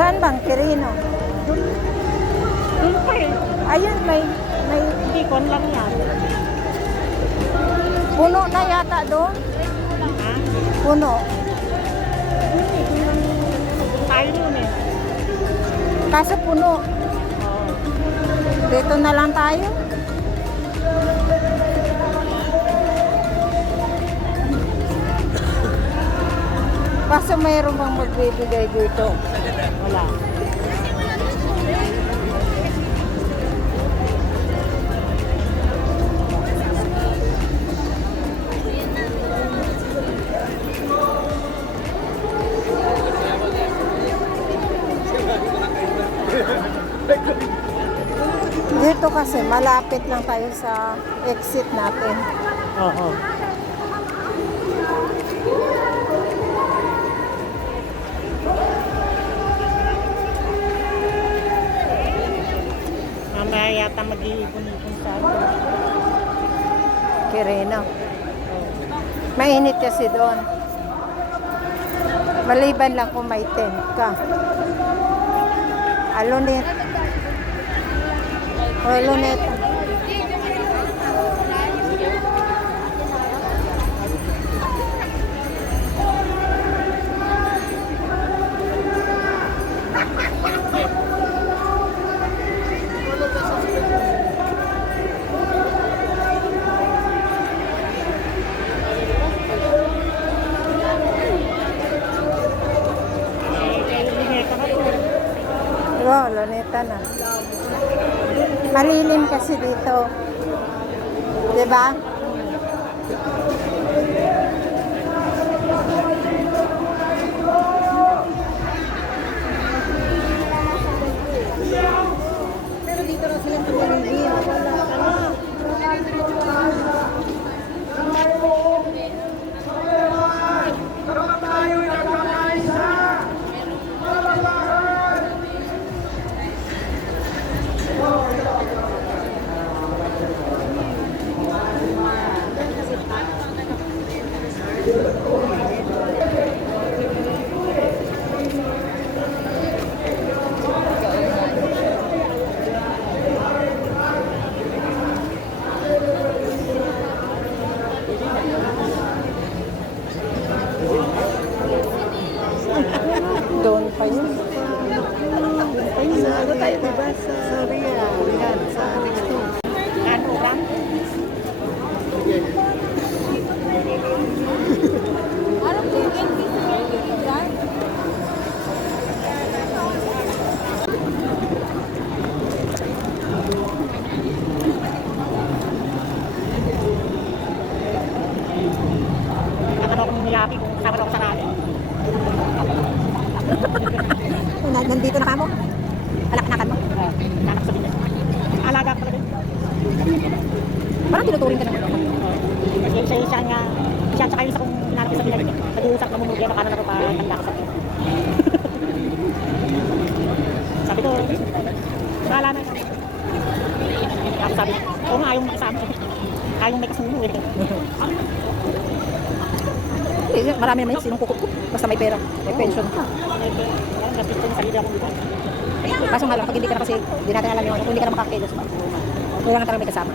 Saan bang Quirino? Doon pa eh. Ayun, may Hindi ko lang yan. puno na yata doon. Ha? Puno. Tayo yun eh. Kaso puno. Oo. Dito na lang tayo. Kaso mayroon bang magbibigay dito? Wala. Dito kasi malapit lang tayo sa exit natin. Oo. Mamaya yata mag-iipon-ipon sa atin. Quirino. Mainit kasi doon. Maliban lang kung may tent ka. Alonet. Alonet. Luneta na. Malilim kasi dito. 'Di ba? Pero dito na sila tumulibin. Doon pa yun. Sa ano tayo, diba? Sa Ria. Yan, sa next to. Ano lang? Nakano akong nilapi kung kasama ako sa rally. Nandito na kamo? Alak-anakan mo? Anak sa bilis. Alaga ko talaga. Parang tinuturing ka naman. Kasi siya nga, siya tsaka yung isa kong nanap sa bilis. Nag-uusap na mumugyan, baka na pa tanda ko sa akin. Sabi ko, wala na. Ako sabi, oo nga, ayaw makasama. Ayaw may kasuno eh. Marami naman yung sinong kukup. Basta may pera, may pension ka. Parang gastos ko yung sarili akong dito. Kaso nga lang, pag hindi ka na kasi, hindi natin alam yung ano, kung hindi ka na makakilos pa. Kailangan talaga may kasama.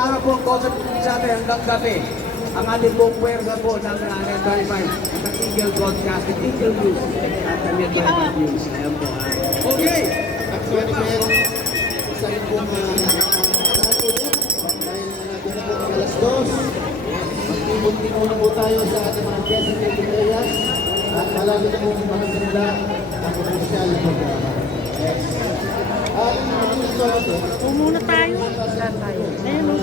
araw po ang concert sa atin hanggang gabi. Ang ating buong puwersa po ng Net 25 sa Eagle Broadcasting, Eagle News at the Net 25 News. Ayan po ha. Okay! At so, isa rin pong natulog dahil natin na po ang alas 2. Magtibon-tibon po tayo sa ating mga designated areas at malami na pong mga sanda ang potensyal na programa. Yes. At yung gusto natin, Muna tayo. Ayun o.